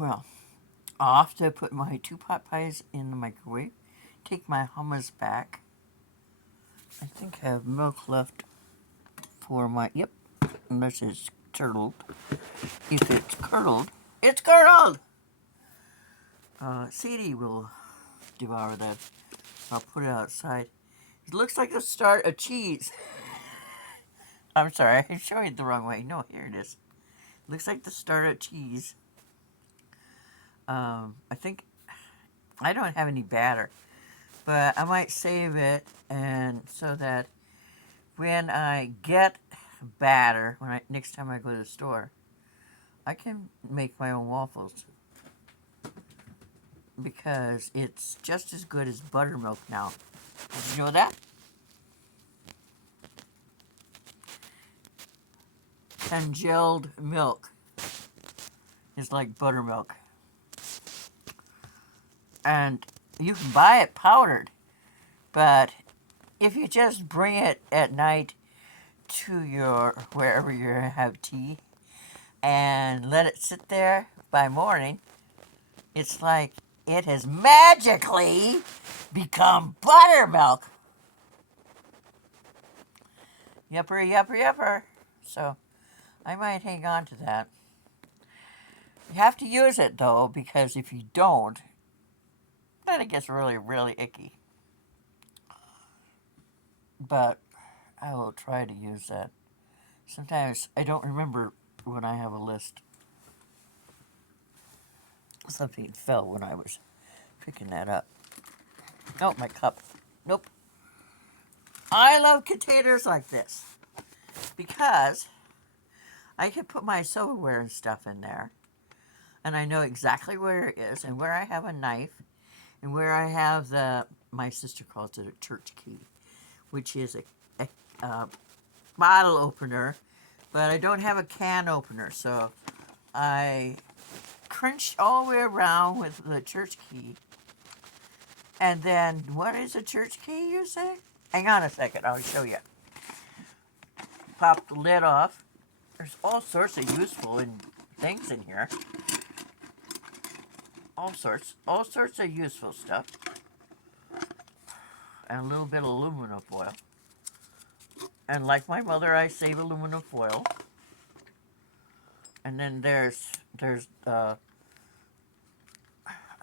Well, I'll have to put my 2 pot pies in the microwave, take my hummus back. I think I have milk left for my, yep, unless it's curdled. If it's curdled, it's curdled! Sadie will devour that. I'll put it outside. It looks like the start of cheese. I'm sorry, I showed it the wrong way. No, here it is. Looks like the start of cheese. I think I don't have any batter, but I might save it, and so that when I get batter, next time I go to the store, I can make my own waffles because it's just as good as buttermilk now. Did you know that? Congealed milk is like buttermilk. And you can buy it powdered, but if you just bring it at night to your wherever you have tea and let it sit there by morning, it's like it has magically become buttermilk. Yupper, yupper, yupper. So I might hang on to that. You have to use it though, because if you don't, then it gets really, really icky. But I will try to use that. Sometimes I don't remember when I have a list. Something fell when I was picking that up. Oh, my cup. Nope. I love containers like this because I can put my silverware and stuff in there, and I know exactly where it is and where I have a knife and where I have my sister calls it a church key, which is a bottle opener, but I don't have a can opener, so I crunched all the way around with the church key. And then, what is a church key, you say? Hang on a second, I'll show you. Pop the lid off. There's all sorts of useful things in here. All sorts of useful stuff. And a little bit of aluminum foil. And like my mother, I save aluminum foil. And then there's I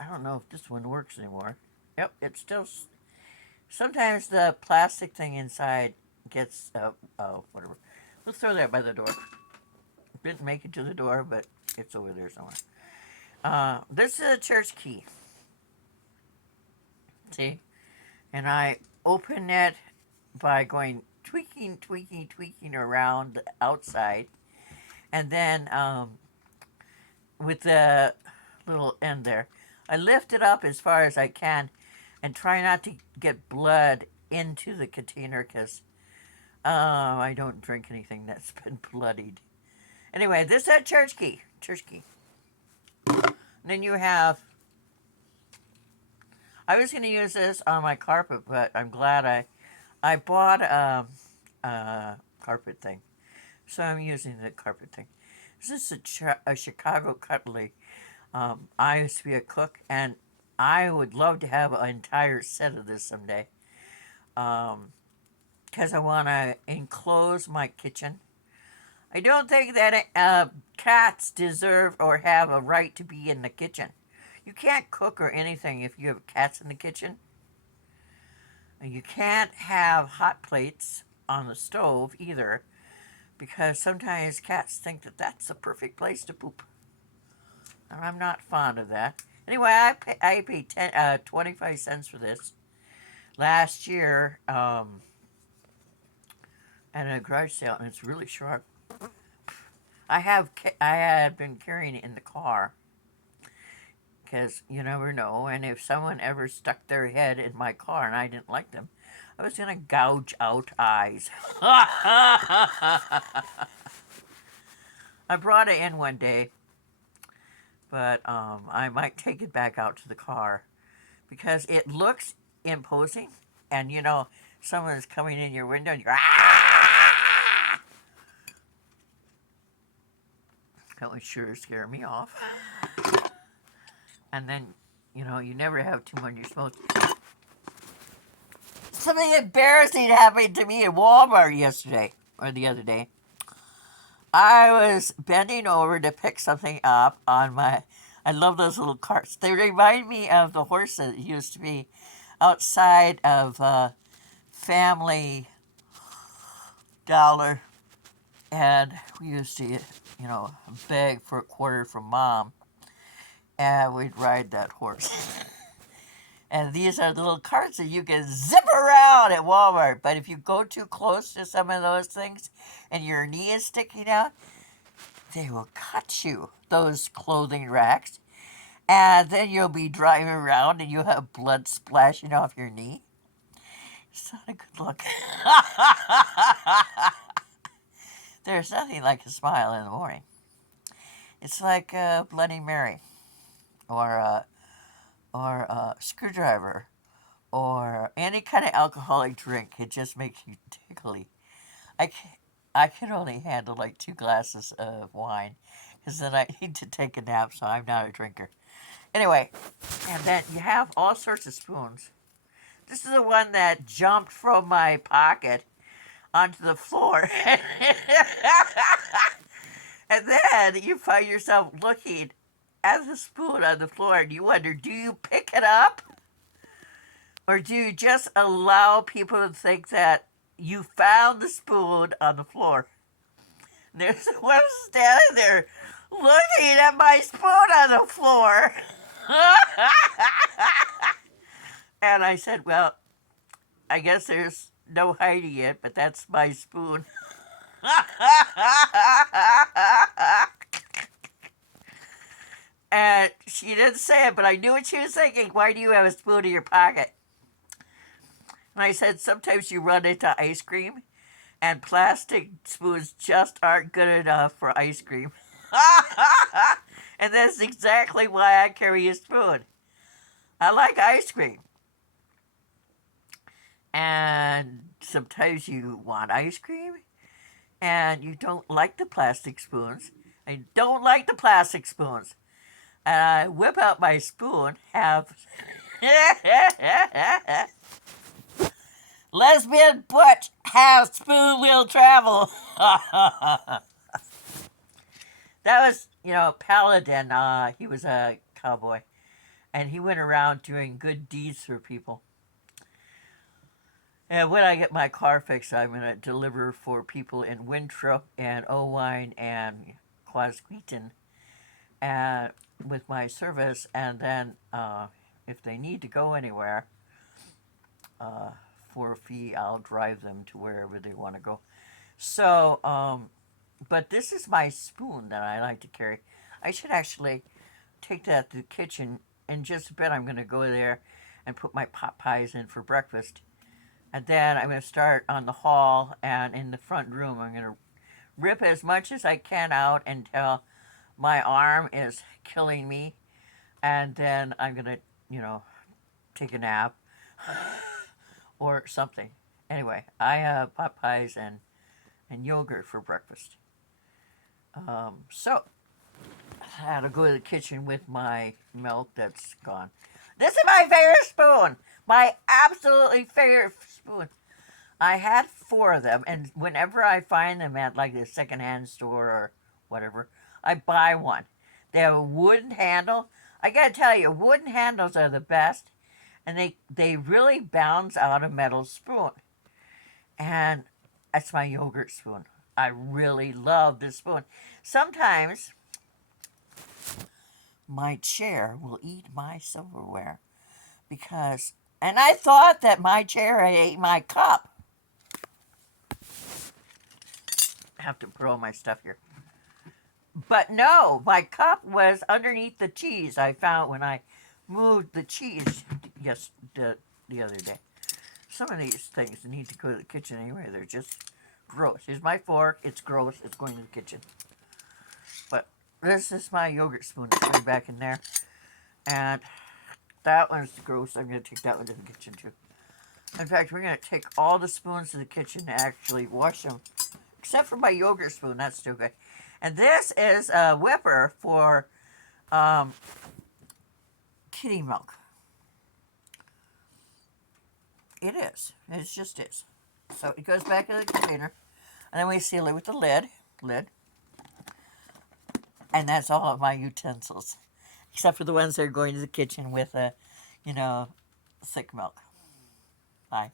don't know if this one works anymore. Yep, it's still. Sometimes the plastic thing inside gets whatever. Let's throw that by the door. Didn't make it to the door, but it's over there somewhere. This is a church key. See, and I open it by going tweaking around the outside, and then with the little end there, I lift it up as far as I can and try not to get blood into the container because I don't drink anything that's been bloodied. Anyway, this is a church key. And then you have, I was going to use this on my carpet, but I'm glad I bought a carpet thing. So I'm using the carpet thing. This is a Chicago cutlery. I used to be a cook, and I would love to have an entire set of this someday. Because I want to enclose my kitchen. I don't think that cats deserve or have a right to be in the kitchen. You can't cook or anything if you have cats in the kitchen. You can't have hot plates on the stove either, because sometimes cats think that that's the perfect place to poop. And I'm not fond of that. Anyway, I paid 25 cents for this last year at a garage sale, and it's really sharp. I had been carrying it in the car because you never know, and if someone ever stuck their head in my car and I didn't like them, I was going to gouge out eyes. I brought it in one day, but I might take it back out to the car because it looks imposing, and you know, someone is coming in your window and you're ah! That would sure scare me off. And then, you never have too much. You're supposed to. Something embarrassing happened to me at Walmart yesterday, or the other day. I was bending over to pick something up on my. I love those little carts. They remind me of the horse that used to be outside of Family Dollar. And we used to, beg for a quarter from Mom. And we'd ride that horse. And these are the little carts that you can zip around at Walmart. But if you go too close to some of those things and your knee is sticking out, they will cut you, those clothing racks. And then you'll be driving around and you'll have blood splashing off your knee. It's not a good look. There's nothing like a smile in the morning. It's like a Bloody Mary or a screwdriver or any kind of alcoholic drink. It just makes you tickly. I can, I can only handle like 2 glasses of wine because then I need to take a nap, so I'm not a drinker. Anyway, and then you have all sorts of spoons. This is the one that jumped from my pocket onto the floor. And then you find yourself looking at the spoon on the floor and you wonder, do you pick it up? Or do you just allow people to think that you found the spoon on the floor? And there's one standing there looking at my spoon on the floor. And I said, well, I guess there's no hiding it, but that's my spoon. And she didn't say it, but I knew what she was thinking. Why do you have a spoon in your pocket? And I said, sometimes you run into ice cream, and plastic spoons just aren't good enough for ice cream. And that's exactly why I carry a spoon. I like ice cream. And sometimes you want ice cream, and you don't like the plastic spoons. I don't like the plastic spoons. And I whip out my spoon, have lesbian butch, have spoon will travel. That was, Paladin. He was a cowboy, and he went around doing good deeds for people. And when I get my car fixed, I'm going to deliver for people in Winthrop and Owine and Quasqueton, and with my service. And then if they need to go anywhere for a fee, I'll drive them to wherever they want to go. So, but this is my spoon that I like to carry. I should actually take that to the kitchen. In just a bit, I'm going to go there and put my pot pies in for breakfast. And then I'm going to start on the hall, and in the front room, I'm going to rip as much as I can out until my arm is killing me. And then I'm going to, take a nap or something. Anyway, I have pot pies and yogurt for breakfast. So I had to go to the kitchen with my milk that's gone. This is my favorite spoon. My absolutely favorite spoon. I had 4 of them, and whenever I find them at like a secondhand store or whatever, I buy one. They have a wooden handle. I gotta tell you, wooden handles are the best, and they really bounce out a metal spoon. And that's my yogurt spoon. I really love this spoon. Sometimes my chair will eat my silverware because, and I thought that my chair ate my cup. I have to put all my stuff here. But no, my cup was underneath the cheese I found when I moved the cheese the other day. Some of these things need to go to the kitchen anyway. They're just gross. Here's my fork. It's gross. It's going to the kitchen. But this is my yogurt spoon. It's going back in there. And that one's gross. I'm going to take that one to the kitchen too. In fact, we're going to take all the spoons to the kitchen and actually wash them. Except for my yogurt spoon. That's still good. And this is a whipper for kitty milk. It is. It just is. So it goes back in the container, and then we seal it with the lid, and that's all of my utensils, except for the ones that are going to the kitchen with thick milk. Bye.